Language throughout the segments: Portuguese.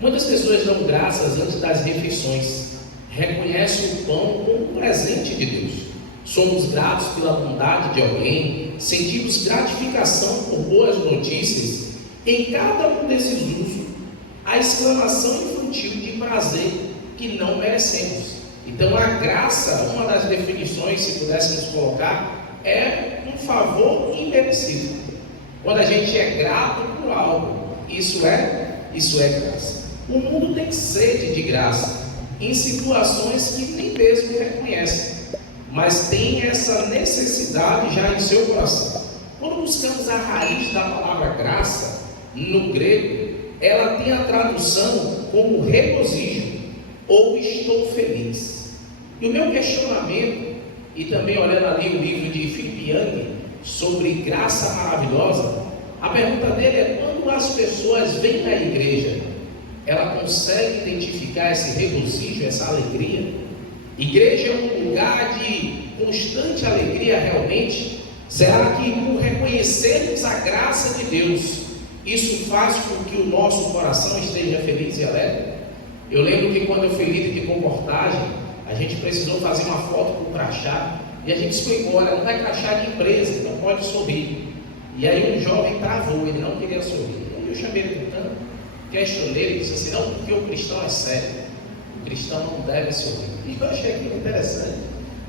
Muitas pessoas dão graças antes das refeições, reconhecem o pão como um presente de Deus. Somos gratos pela bondade de alguém, sentimos gratificação por boas notícias. Em cada um desses usos, a exclamação infantil de prazer que não merecemos. Então a graça, uma das definições, se pudéssemos colocar, é um favor imerecido. Quando a gente é grato por algo, isso é graça. O mundo tem sede de graça, em situações que nem mesmo reconhecem, mas tem essa necessidade já em seu coração. Quando buscamos a raiz da palavra graça, no grego, ela tem a tradução como regozijo, ou estou feliz. E o meu questionamento, e também olhando ali o livro de Philip Young, sobre graça maravilhosa, a pergunta dele é: quando as pessoas vêm na igreja, ela consegue identificar esse regozijo, essa alegria? Igreja é um lugar de constante alegria realmente? Será que por reconhecermos a graça de Deus, isso faz com que o nosso coração esteja feliz e alegre? Eu lembro que quando eu fui líder de comportagem, a gente precisou fazer uma foto com o crachá, e a gente explicou: olha, não é crachá de empresa, não pode sorrir. E aí um jovem travou, ele não queria sorrir. E eu chamei ele do canto, questionei ele, disse assim: não, porque o cristão é sério, o cristão não deve sorrir. E eu achei aquilo interessante.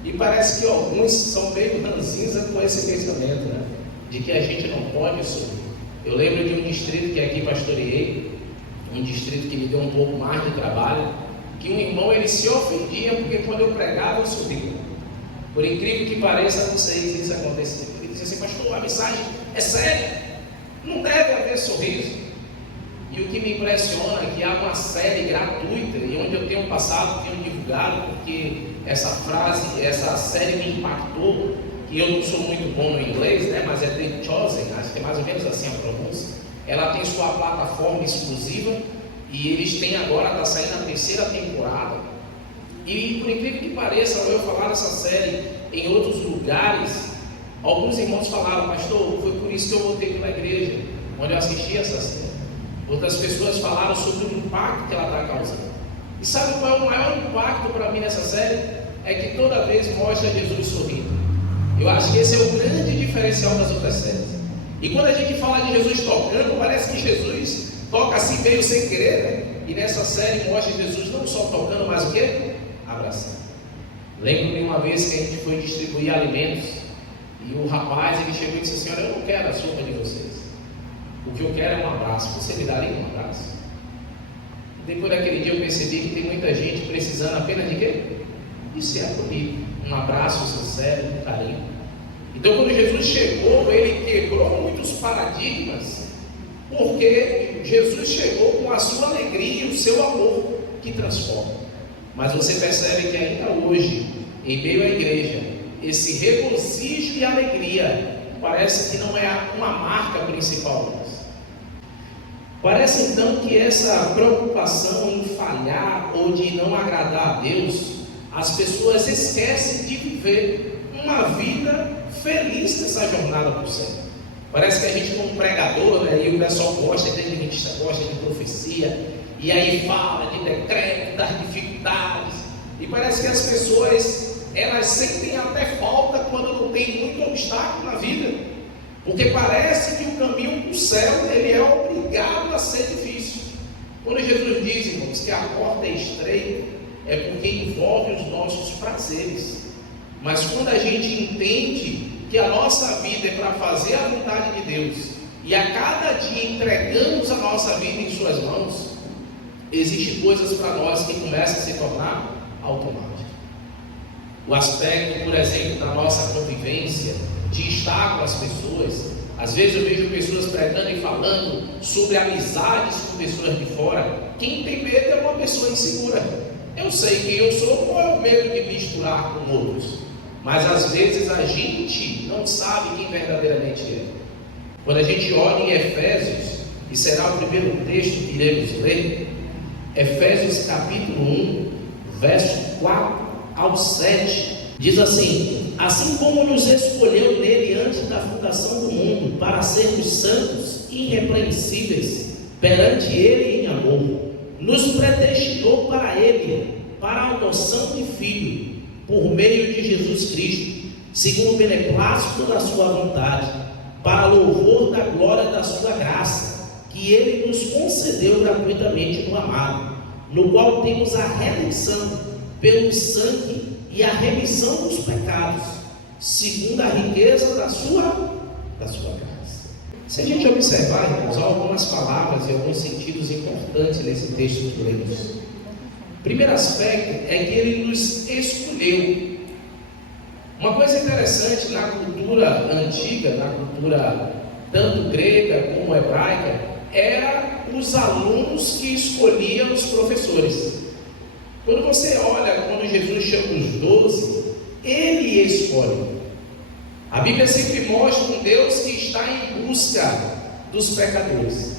E parece que alguns são meio ranzinza com esse pensamento, né? De que a gente não pode sorrir. Eu lembro de um distrito que aqui pastoreei, um distrito que me deu um pouco mais de trabalho, que um irmão, ele se ofendia porque quando eu pregava eu sorria. Por incrível que pareça, não sei se isso aconteceu. Ele disse assim: pastor, a mensagem é séria, não deve haver sorriso. E o que me impressiona é que há uma série gratuita, e onde eu tenho passado, tenho divulgado, porque essa frase, essa série me impactou, que eu não sou muito bom no inglês, né, mas é The Chosen, acho que é mais ou menos assim a pronúncia. Ela tem sua plataforma exclusiva, e eles têm agora, está saindo a terceira temporada. E por incrível que pareça, ao eu falar dessa série em outros lugares, alguns irmãos falaram: pastor, foi por isso que eu voltei pela igreja, onde eu assisti essa série. Outras pessoas falaram sobre o impacto que ela está causando. E sabe qual é o maior impacto para mim nessa série? É que toda vez mostra Jesus sorrindo. Eu acho que esse é o grande diferencial das outras séries. E quando a gente fala de Jesus tocando, parece que Jesus toca assim meio sem querer, né? E nessa série mostra Jesus não só tocando, mas o quê? Abraçando. Lembro-me uma vez que a gente foi distribuir alimentos, e o rapaz, ele chegou e disse assim: olha, eu não quero a sopa de vocês, o que eu quero é um abraço. Você me daria um abraço? Depois daquele dia eu percebi que tem muita gente precisando apenas de quê? De ser acolhido, um abraço sincero, um carinho. Então quando Jesus chegou, ele quebrou muitos paradigmas, porque Jesus chegou com a sua alegria e o seu amor que transforma. Mas você percebe que ainda hoje, em meio à igreja, esse regozijo e alegria parece que não é uma marca principal nossa. Parece então que essa preocupação em falhar ou de não agradar a Deus, as pessoas esquecem de viver uma vida feliz nessa jornada por céu. Parece que a gente, como pregador, né, e o pessoal gosta, tem adventista gosta de profecia, e aí fala de decreto, das dificuldades, e parece que as pessoas, elas sentem até falta quando não tem muito obstáculo na vida, porque parece que o caminho para o céu, ele é obrigado a ser difícil. Quando Jesus diz, irmãos, que a porta é estreita, é porque envolve os nossos prazeres. Mas quando a gente entende que a nossa vida é para fazer a vontade de Deus, e a cada dia entregamos a nossa vida em suas mãos, existem coisas para nós que começam a se tornar automáticas. O aspecto, por exemplo, da nossa convivência, de estar com as pessoas. Às vezes eu vejo pessoas pregando e falando sobre amizades com pessoas de fora. Quem tem medo é uma pessoa insegura. Eu sei quem eu sou, qual é o medo de misturar com outros? Mas às vezes a gente não sabe quem verdadeiramente é. Quando a gente olha em Efésios, e será o primeiro texto que iremos ler, Efésios capítulo 1, verso 4 ao 7, diz assim: assim como nos escolheu nele antes da fundação do mundo, para sermos santos e irrepreensíveis perante ele em amor, nos predestinou para Ele, para a adoção de filho, por meio de Jesus Cristo, segundo o beneplácito da sua vontade, para louvor da glória da sua graça, que Ele nos concedeu gratuitamente no amado, no qual temos a redenção pelo sangue e a remissão dos pecados, segundo a riqueza da sua graça. Se a gente observar, irmãos, há algumas palavras e alguns sentidos importantes nesse texto que lemos. O primeiro aspecto é que Ele nos escolheu. Uma coisa interessante na cultura antiga, na cultura tanto grega como hebraica, era os alunos que escolhiam os professores. Quando você olha, quando Jesus chama os 12, Ele escolhe. A Bíblia sempre mostra um Deus que está em busca dos pecadores.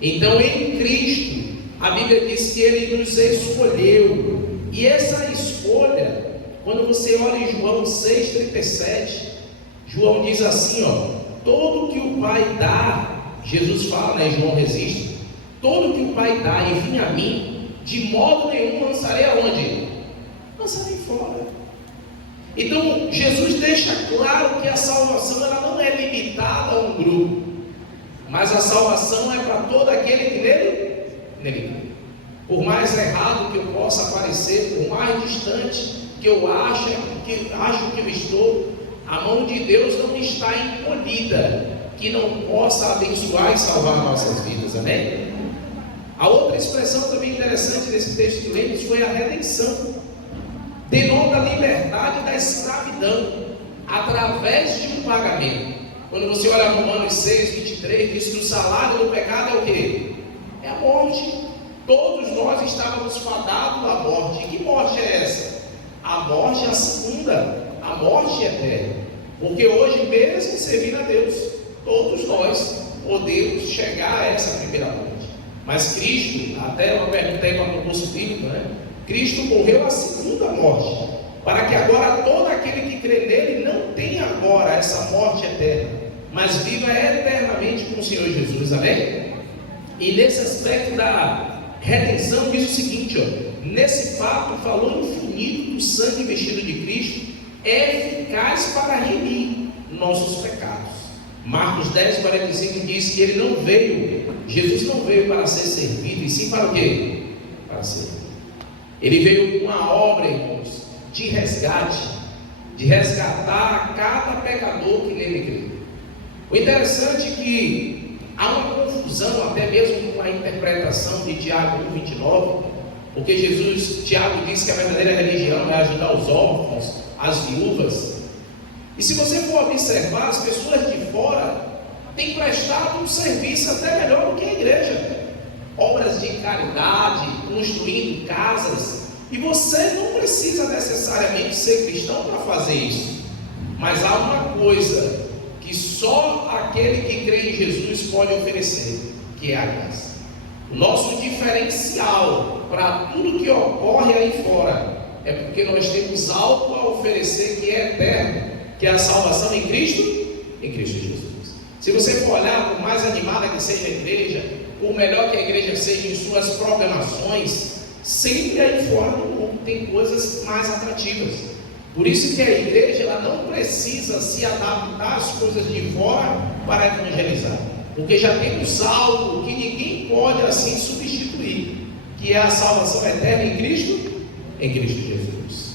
Então, em Cristo, a Bíblia diz que Ele nos escolheu. E essa escolha, quando você olha em João 6,37, João diz assim, todo que o Pai dá, Jesus fala, João resiste, todo que o Pai dá e vem a mim, de modo nenhum lançarei aonde? Lançarei fora. Então, Jesus deixa claro que a salvação ela não é limitada a um grupo, mas a salvação é para todo aquele que nele crê. Por mais errado que eu possa parecer, por mais distante que eu acho que eu estou, a mão de Deus não está encolhida, que não possa abençoar e salvar nossas vidas, amém? A outra expressão também interessante desse texto que lemos foi a redenção. Denota a liberdade da escravidão, através de um pagamento. Quando você olha Romanos 6,23, diz que o salário do pecado é o quê? É a morte. Todos nós estávamos fadados à morte. E que morte é essa? A morte é a segunda, a morte eterna. Porque hoje, mesmo servindo a Deus, todos nós podemos chegar a essa primeira morte. Mas Cristo, até eu perguntei para o curso bíblico, Cristo morreu a segunda morte, para que agora todo aquele que crê nele não tenha agora essa morte eterna, mas viva eternamente com o Senhor Jesus, amém? E nesse aspecto da redenção diz o seguinte, nesse fato falou infinito do sangue vestido de Cristo, é eficaz para remir nossos pecados. Marcos 10,45 diz que Jesus não veio para ser servido, e sim para o quê? Para servir. Ele veio com uma obra, irmãos, de resgate, de resgatar cada pecador que nele crê. O interessante é que há uma confusão, até mesmo com a interpretação de Tiago 1,29, porque Tiago diz que a verdadeira religião é ajudar os órfãos, as viúvas. E se você for observar, as pessoas de fora têm prestado um serviço até melhor do que a igreja. Obras de caridade, construindo casas, e você não precisa necessariamente ser cristão para fazer isso, mas há uma coisa que só aquele que crê em Jesus pode oferecer, que é a graça. O nosso diferencial para tudo que ocorre aí fora é porque nós temos algo a oferecer que é eterno, que é a salvação em Cristo Jesus. Se você for olhar, por mais animada que seja a igreja, por melhor que a igreja seja em suas programações, sempre aí fora do mundo tem coisas mais atrativas. Por isso que a igreja ela não precisa se adaptar às coisas de fora para evangelizar, porque já temos algo que ninguém pode assim substituir, que é a salvação eterna em Cristo Jesus.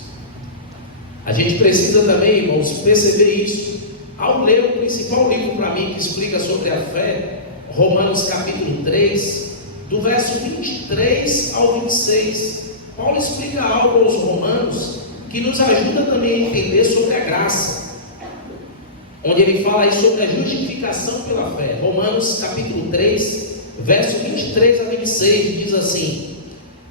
A gente precisa também, irmãos, perceber isso ao ler o principal livro para mim que explica sobre a fé, Romanos capítulo 3, do verso 23 ao 26. Paulo explica algo aos romanos que nos ajuda também a entender sobre a graça, onde ele fala aí sobre a justificação pela fé. Romanos capítulo 3, verso 23 a 26, diz assim: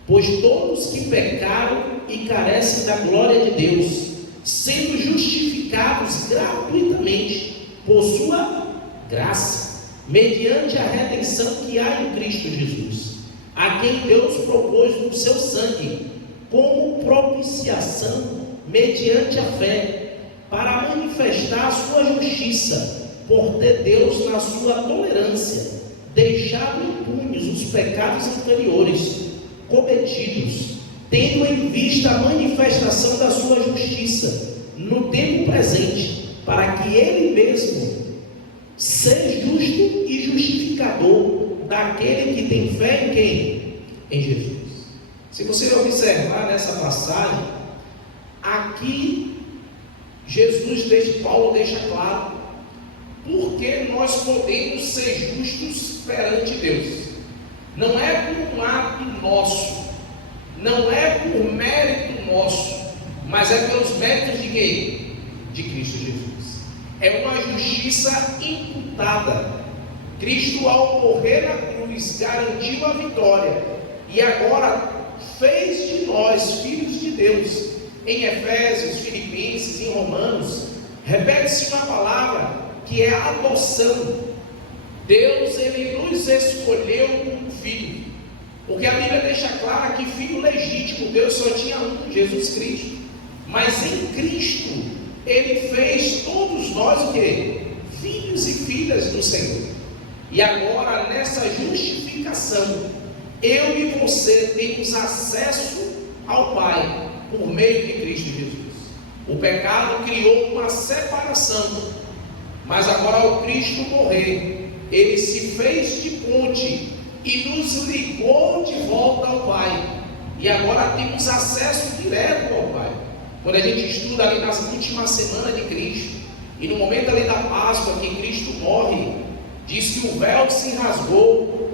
pois todos que pecaram e carecem da glória de Deus, sendo justificados gratuitamente por sua graça, mediante a redenção que há em Cristo Jesus, a quem Deus propôs no seu sangue, como propiciação mediante a fé, para manifestar a sua justiça, por ter Deus na sua tolerância deixado impunes os pecados anteriores, cometidos, tendo em vista a manifestação da sua justiça no tempo presente, para que ele mesmo seja justo e justificador daquele que tem fé em quem? Em Jesus. Se você observar nessa passagem, aqui Paulo deixa claro porque nós podemos ser justos perante Deus. Não é por um ato nosso, não é por mérito nosso, mas é pelos méritos de quem? De Cristo Jesus. É uma justiça imputada. Cristo, ao morrer na cruz, garantiu a vitória e agora fez de nós filhos de Deus. Em Efésios, Filipenses, em Romanos, repete-se uma palavra que é a adoção. Deus, ele nos escolheu como filho, porque a Bíblia deixa claro que filho legítimo Deus só tinha um, Jesus Cristo. Mas em Cristo ele fez todos nós o quê? Filhos e filhas do Senhor. E agora, nessa justificação, eu e você temos acesso ao Pai por meio de Cristo Jesus. O pecado criou uma separação, mas agora, ao Cristo morrer, ele se fez de ponte e nos ligou de volta ao Pai. E agora temos acesso direto ao Pai. Quando a gente estuda ali nas últimas semanas de Cristo, e no momento ali da Páscoa, que Cristo morre, diz que o véu se rasgou,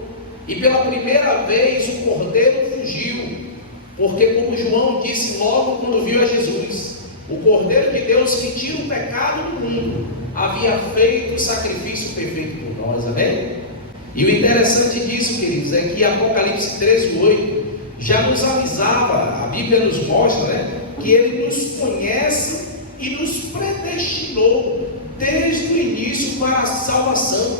e pela primeira vez o Cordeiro fugiu, porque, como João disse logo quando viu a Jesus, o Cordeiro de Deus que tira o pecado do mundo, havia feito o sacrifício perfeito por nós, amém? E o interessante disso, queridos, é que Apocalipse 13:8 já nos avisava, a Bíblia nos mostra, né, que ele nos conhece e nos predestinou desde o início para a salvação,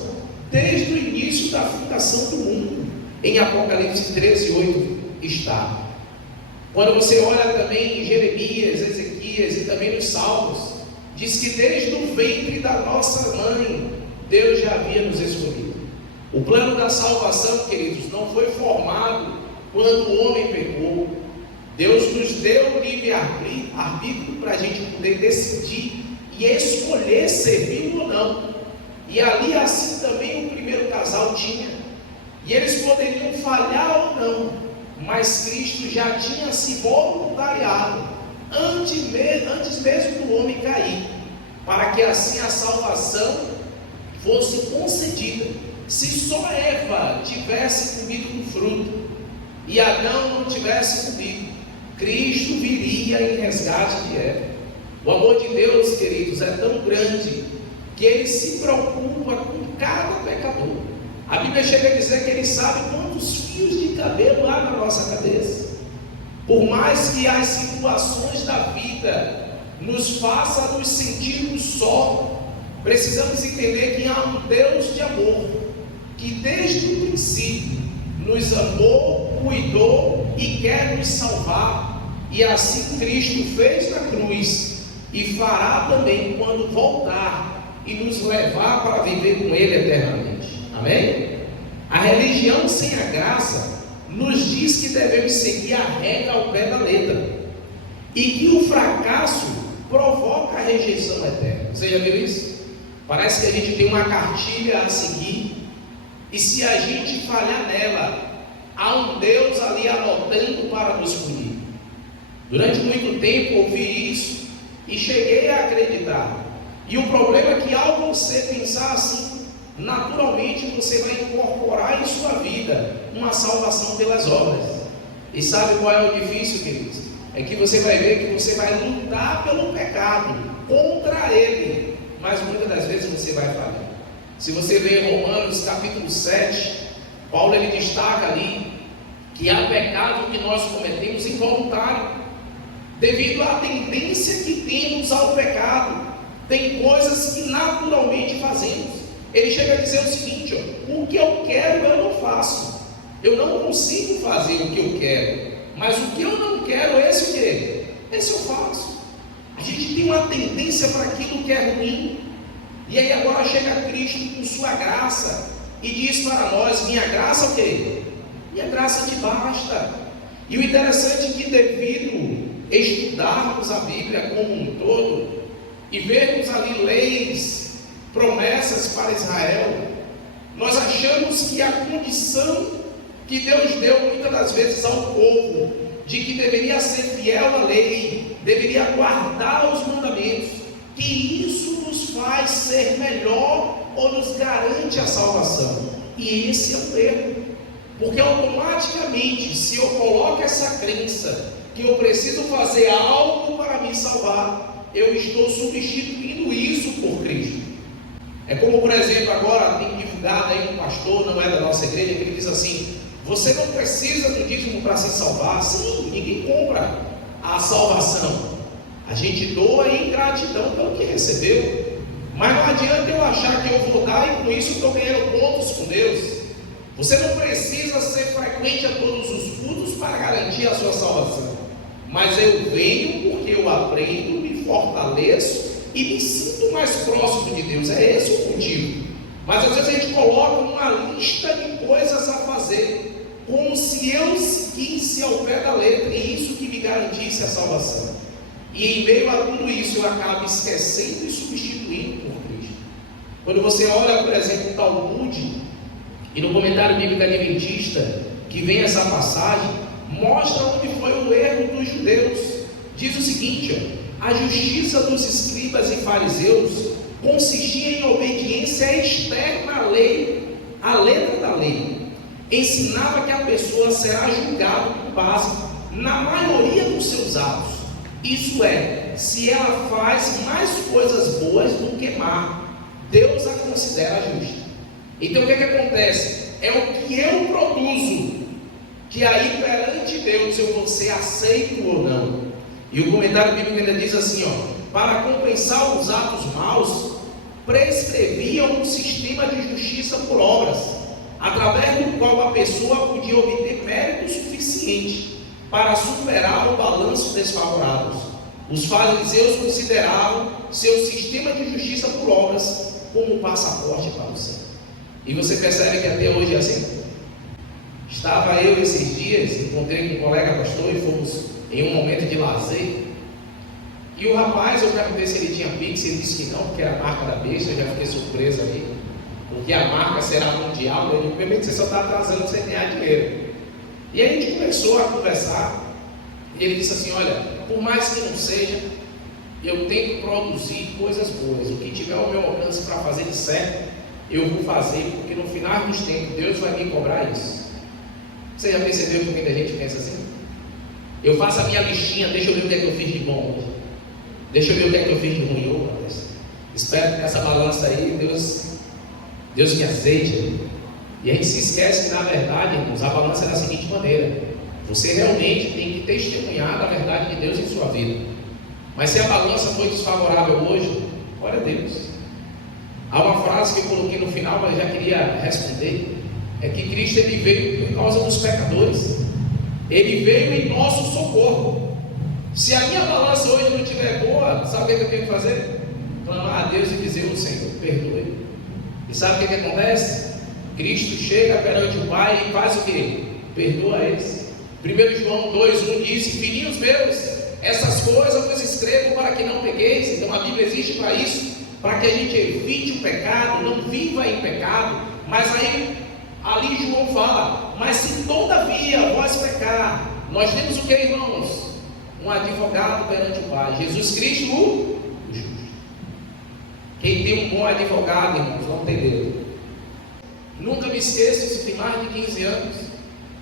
desde o início da fundação do mundo. Em Apocalipse 13:8 está. Quando você olha também em Jeremias, Ezequias e também nos Salmos, diz que desde o ventre da nossa mãe Deus já havia nos escolhido. O plano da salvação, queridos, não foi formado quando o homem pecou. Deus nos deu o livre-arbítrio para a gente poder decidir e escolher servir ou não. E ali assim também o primeiro casal tinha. E eles poderiam falhar ou não, mas Cristo já tinha se voluntariado antes mesmo do homem cair, para que assim a salvação fosse concedida. Se só Eva tivesse comido do fruto e Adão não tivesse comido, Cristo viria em resgate de Eva. O amor de Deus, queridos, é tão grande que ele se preocupa com cada pecador. A Bíblia chega a dizer que ele sabe quantos fios de cabelo há na nossa cabeça. Por mais que as situações da vida nos façam nos sentirmos só, precisamos entender que há um Deus de amor, que desde o princípio nos amou, cuidou e quer nos salvar. E assim Cristo fez na cruz e fará também quando voltar e nos levar para viver com Ele eternamente. Amém? A religião sem a graça nos diz que devemos seguir a regra ao pé da letra e que o fracasso provoca a rejeição eterna. Você já viu isso? Parece que a gente tem uma cartilha a seguir e se a gente falhar nela, há um Deus ali anotando para nos punir. Durante muito tempo ouvi isso e cheguei a acreditar. E o problema é que ao você pensar assim, naturalmente você vai incorporar em sua vida uma salvação pelas obras. E sabe qual é o difícil, queridos? É que você vai ver que você vai lutar pelo pecado, contra ele, mas muitas das vezes você vai falhar. Se você ver Romanos capítulo 7, Paulo ele destaca ali que há pecado que nós cometemos involuntário, devido à tendência que temos ao pecado. Tem coisas que naturalmente fazemos. Ele chega a dizer o seguinte: ó, o que eu quero eu não faço. Eu não consigo fazer o que eu quero, mas o que eu não quero, esse o quê? Esse eu faço. A gente tem uma tendência para aquilo que é ruim. E aí agora chega Cristo com sua graça e diz para nós: minha graça o quê? Minha graça te basta. E o interessante é que, devido estudarmos a Bíblia como um todo e vermos ali leis, promessas para Israel, nós achamos que a condição que Deus deu muitas das vezes ao povo, de que deveria ser fiel à lei, deveria guardar os mandamentos, que isso nos faz ser melhor ou nos garante a salvação. E esse é o erro, porque automaticamente, se eu coloco essa crença que eu preciso fazer algo para me salvar, eu estou substituindo isso por Cristo. É como, por exemplo, agora tem divulgado aí um pastor, não é da nossa igreja, que ele diz assim: você não precisa do dízimo para se salvar. Sim, ninguém compra a salvação. A gente doa em gratidão pelo que recebeu. Mas não adianta eu achar que eu vou dar e com isso estou ganhando pontos com Deus. Você não precisa ser frequente a todos os cultos para garantir a sua salvação. Mas eu venho porque eu aprendo, me fortaleço e me sinto mais próximo de Deus. É esse o motivo. Mas às vezes a gente coloca uma lista de coisas a fazer, como se eu seguisse ao pé da letra e isso que me garantisse a salvação. E em meio a tudo isso eu acabo esquecendo e substituindo por Cristo. Quando você olha, por exemplo, o Talmud, e no comentário bíblico adventista, que vem essa passagem, mostra onde foi o erro dos judeus. Diz o seguinte: a justiça dos escribas e fariseus consistia em obediência externa à lei, à letra da lei. Ensinava que a pessoa será julgada com base na maioria dos seus atos. Isso é, se ela faz mais coisas boas do que má, Deus a considera justa. Então o que acontece? É o que eu produzo, que aí perante Deus eu vou ser aceito ou não. E o comentário bíblico ainda diz assim, para compensar os atos maus, prescreviam um sistema de justiça por obras, através do qual a pessoa podia obter mérito suficiente para superar o balanço desfavorável. Os fariseus consideravam seu sistema de justiça por obras como um passaporte para o céu. E você percebe que até hoje é assim. Estava eu esses dias, encontrei com um colega pastor e fomos em um momento de lazer. E o rapaz, eu perguntei se ele tinha Pix, ele disse que não, porque era a marca da besta. Eu já fiquei surpreso ali, porque a marca será mundial. Ele disse: primeiro, você só está atrasando sem ganhar dinheiro. E aí a gente começou a conversar. E ele disse assim: olha, por mais que não seja, eu tenho que produzir coisas boas. O que tiver ao meu alcance para fazer de certo, eu vou fazer, porque no final dos tempos Deus vai me cobrar isso. Você já percebeu que muita gente pensa assim? Eu faço a minha listinha, deixa eu ver o que é que eu fiz de bom hoje, deixa eu ver o que é que eu fiz de ruim hoje. Espero que nessa balança aí Deus me azeite. E a gente se esquece que, na verdade, irmãos, a balança é da seguinte maneira: você realmente tem que testemunhar da verdade de Deus em sua vida. Mas se a balança foi desfavorável hoje, olha a Deus. Há uma frase que eu coloquei no final, mas já queria responder: é que Cristo ele veio por causa dos pecadores. Ele veio em nosso socorro. Se a minha balança hoje não estiver boa, sabe o que eu tenho que fazer? Clamar a Deus e dizer: o Senhor, perdoe. E sabe o que acontece? Cristo chega perante o Pai e faz o que? Perdoa eles. 1 João 2,1 diz: filhinhos meus, essas coisas eu vos escrevo para que não pequeis. Então a Bíblia existe para isso, para que a gente evite o pecado, não viva em pecado. Mas aí, ali João fala: mas se todavia vós pecar, nós temos o que, irmãos? Um advogado perante o Pai, Jesus Cristo, o justo. Quem tem um bom advogado, irmãos, não tem Deus. Nunca me esqueço, isso tem mais de 15 anos,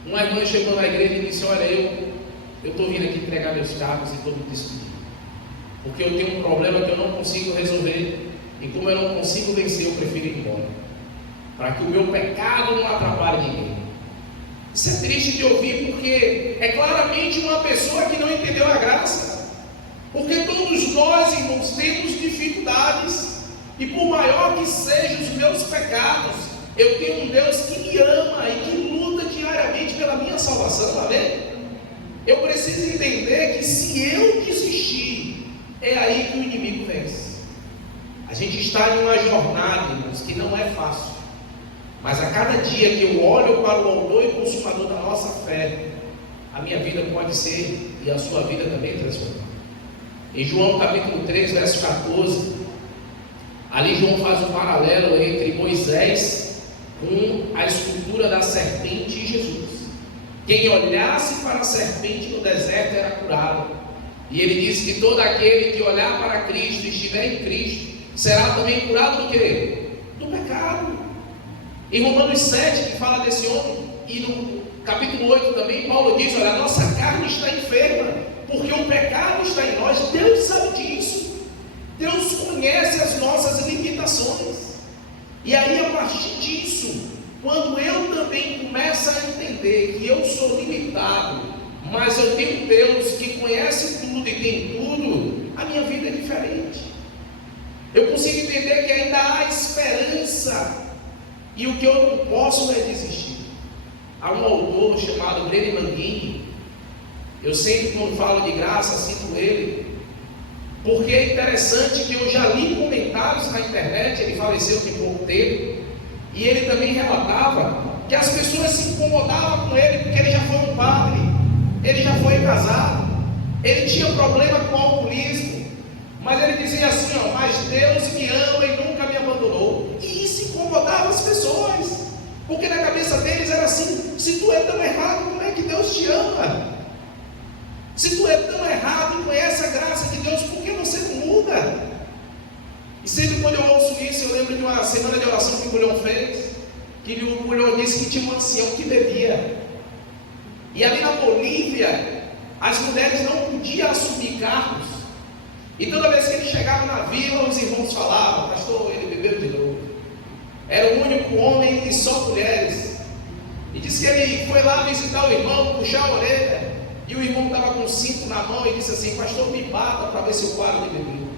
uma irmã chegou na igreja e disse: olha, eu estou vindo aqui entregar meus cargos e estou me despedindo, porque eu tenho um problema que eu não consigo resolver, e como eu não consigo vencer, eu prefiro ir embora, para que o meu pecado não atrapalhe ninguém. Isso é triste de ouvir, porque é claramente uma pessoa que não entendeu a graça, porque todos nós, irmãos, temos dificuldades, e por maior que sejam os meus pecados, eu tenho um Deus que me ama e que luta diariamente pela minha salvação, amém? Eu preciso entender que se eu desistir, é aí que o inimigo vence. A gente está em uma jornada, irmãos, que não é fácil, mas a cada dia que eu olho para o autor e consumador da nossa fé, a minha vida pode ser e a sua vida também transformada. Em João capítulo 3, verso 14, ali João faz um paralelo entre Moisés com a escultura da serpente e Jesus. Quem olhasse para a serpente no deserto era curado. E ele diz que todo aquele que olhar para Cristo e estiver em Cristo será também curado do quê? Do pecado. Em Romanos 7, que fala desse homem, e no capítulo 8 também, Paulo diz: olha, a nossa carne está enferma, porque o pecado está em nós. Deus sabe disso. Deus conhece as nossas limitações. E aí, a partir disso, quando eu também começo a entender que eu sou limitado, mas eu tenho Deus que conhece tudo e tem tudo, a minha vida é diferente. Eu consigo entender que ainda há esperança, e o que eu não posso é desistir. Há um autor chamado Greg Manguini. Eu sempre, quando falo de graça, cito ele, porque é interessante que eu já li comentários na internet. Ele faleceu tem pouco tempo, e ele também relatava que as pessoas se incomodavam com ele porque ele já foi um padre, ele já foi casado, ele tinha problema com o alcoolismo, mas ele dizia assim: ó, mas Deus me ama e nunca me abandonou. E isso incomodava as pessoas, porque na cabeça deles era assim: se tu é tão errado, como é que Deus te ama? Se tu é tão errado e conhece a graça de Deus, por que você não muda? E sempre quando eu ouço isso, eu lembro de uma semana de oração que o Bulhão fez, que o Bulhão disse que tinha um ancião que bebia, e ali na Bolívia as mulheres não podiam assumir cargos, e toda vez que ele chegava na vila, os irmãos falavam: pastor, ele bebeu de novo. Era o único homem e só mulheres. E disse que ele foi lá visitar o irmão, puxar a orelha, e o irmão estava com 5 na mão e disse assim: pastor, me bata para ver se eu paro de beber.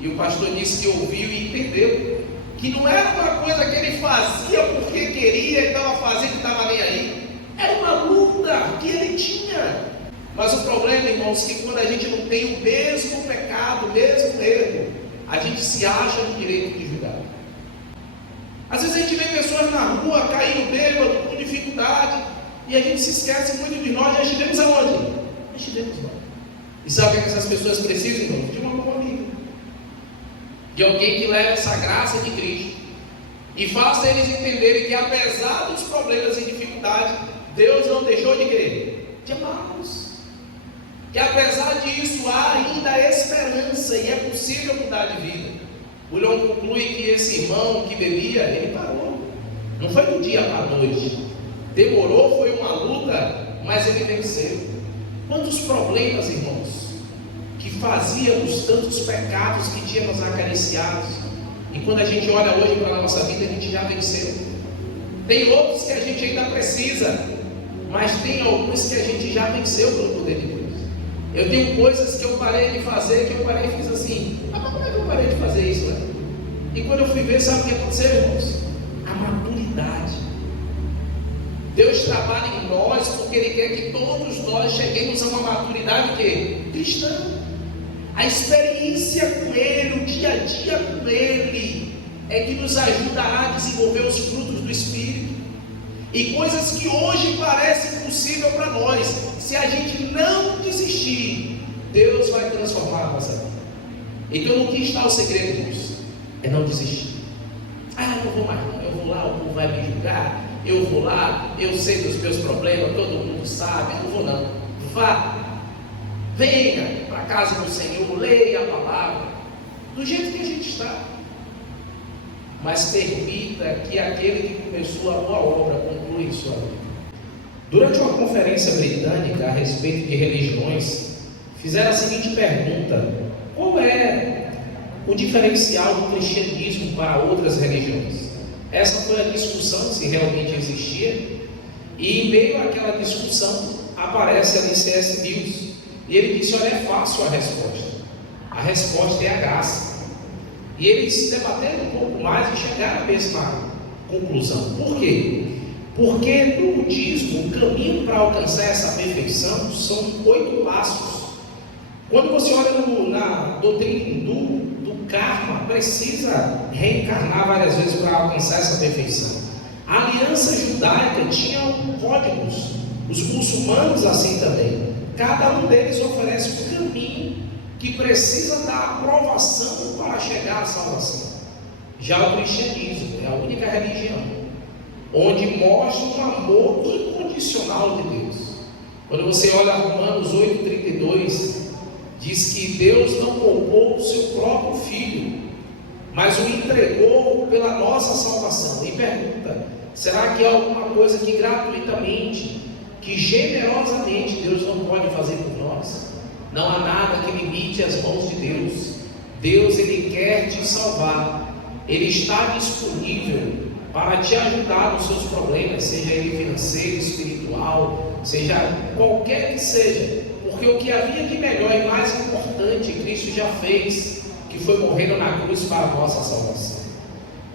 E o pastor disse que ouviu e entendeu que não era uma coisa que ele fazia porque queria e estava fazendo e estava nem aí. Era uma luta que ele tinha. Mas o problema, irmãos, é que quando a gente não tem o mesmo pecado, o mesmo erro, a gente se acha no direito de julgar. Às vezes a gente vê pessoas na rua caindo bêbado, com dificuldade, e a gente se esquece muito de nós. Já estivemos aonde? Já estivemos lá. E sabe o que essas pessoas precisam, irmãos? De uma boa amiga, de alguém que leve essa graça de Cristo e faça eles entenderem que, apesar dos problemas e dificuldades, Deus não deixou de querer, de amá-los. Que apesar disso há ainda esperança e é possível mudar de vida. O Leão conclui que esse irmão que bebia, ele parou. Não foi do dia para a noite. Demorou, foi uma luta, mas ele venceu. Quantos problemas, irmãos, que fazíamos, tantos pecados que tínhamos acariciados, e quando a gente olha hoje para a nossa vida, a gente já venceu. Tem outros que a gente ainda precisa, mas tem alguns que a gente já venceu pelo poder de Deus. Eu tenho coisas que eu parei de fazer, que eu parei e fiz assim: mas como é que eu parei de fazer isso, né? E quando eu fui ver, sabe o que aconteceu, irmãos? A maturidade. Deus trabalha em nós porque Ele quer que todos nós cheguemos a uma maturidade que? Cristã. A experiência com Ele, o dia a dia com Ele, é que nos ajuda a desenvolver os frutos do Espírito. E coisas que hoje parecem impossível para nós, se a gente não desistir, Deus vai transformar a nossa vida. Então, no que está o segredo, irmãos? É não desistir. Ah, não vou mais não, eu vou lá, o povo vai me julgar, eu vou lá, eu sei dos meus problemas, todo mundo sabe, eu não vou não. Vá, venha para a casa do Senhor, leia a palavra, do jeito que a gente está. Mas permita que aquele que começou a boa obra conclua em sua vida. Durante uma conferência britânica a respeito de religiões, fizeram a seguinte pergunta: qual é o diferencial do cristianismo para outras religiões? Essa foi a discussão, se realmente existia, e em meio àquela discussão aparece ali C.S. Lewis, e ele disse: olha, é fácil a resposta é a graça. E eles debateram um pouco mais e chegaram à mesma conclusão. Por quê? Porque no budismo, o caminho para alcançar essa perfeição são 8 passos. Quando você olha na doutrina hindu, do karma, precisa reencarnar várias vezes para alcançar essa perfeição. A aliança judaica tinha códigos. Os muçulmanos assim também. Cada um deles oferece um caminho que precisa da aprovação para chegar à salvação. Já o cristianismo é a única religião onde mostra um amor incondicional de Deus. Quando você olha Romanos 8,32, diz que Deus não poupou o seu próprio Filho, mas o entregou pela nossa salvação. E pergunta: será que há alguma coisa que gratuitamente, que generosamente Deus não pode fazer por nós? Não há nada que limite as mãos de Deus. Deus, Ele quer te salvar. Ele está disponível para te ajudar nos seus problemas, seja ele financeiro, espiritual, seja qualquer que seja, porque o que havia de melhor e mais importante Cristo já fez, que foi morrendo na cruz para a nossa salvação.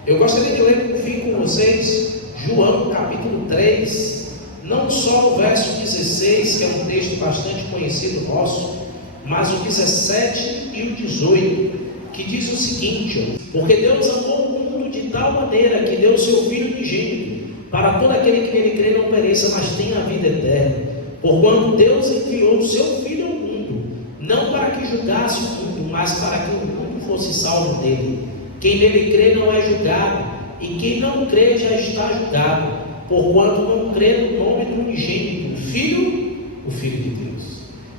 Eu gostaria de ler por fim com vocês João capítulo 3, não só o verso 16, que é um texto bastante conhecido nosso, mas o 17 e o 18, que diz o seguinte: porque Deus amou o mundo de tal maneira que deu o seu Filho unigênito, para todo aquele que nele crê não pereça, mas tenha a vida eterna. Porquanto Deus enviou o seu Filho ao mundo, não para que julgasse o mundo, mas para que o mundo fosse salvo dele. Quem nele crê não é julgado, e quem não crê já está julgado, porquanto não crê no nome do unigênito, o Filho de Deus.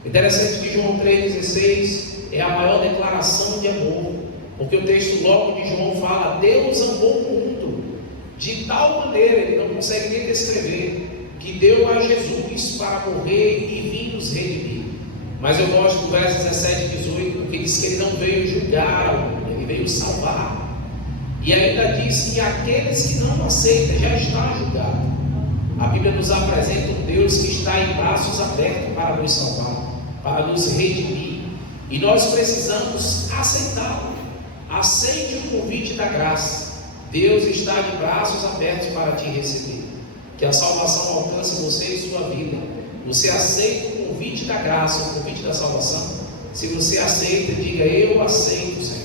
Interessante que João 3,16 é a maior declaração de amor, porque o texto logo de João fala: Deus amou o mundo de tal maneira, ele não consegue nem descrever, que deu a Jesus para morrer e vir nos redimir. Mas eu gosto do verso 17 e 18, porque diz que ele não veio julgar, ele veio salvar. E ainda diz que aqueles que não aceitam já está julgado. A Bíblia nos apresenta um Deus que está em braços abertos para nos salvar, para nos redimir. E nós precisamos aceitá-lo. Aceite o convite da graça. Deus está de braços abertos para te receber. Que a salvação alcance você e sua vida. Você aceita o convite da graça, o convite da salvação? Se você aceita, diga: eu aceito, Senhor.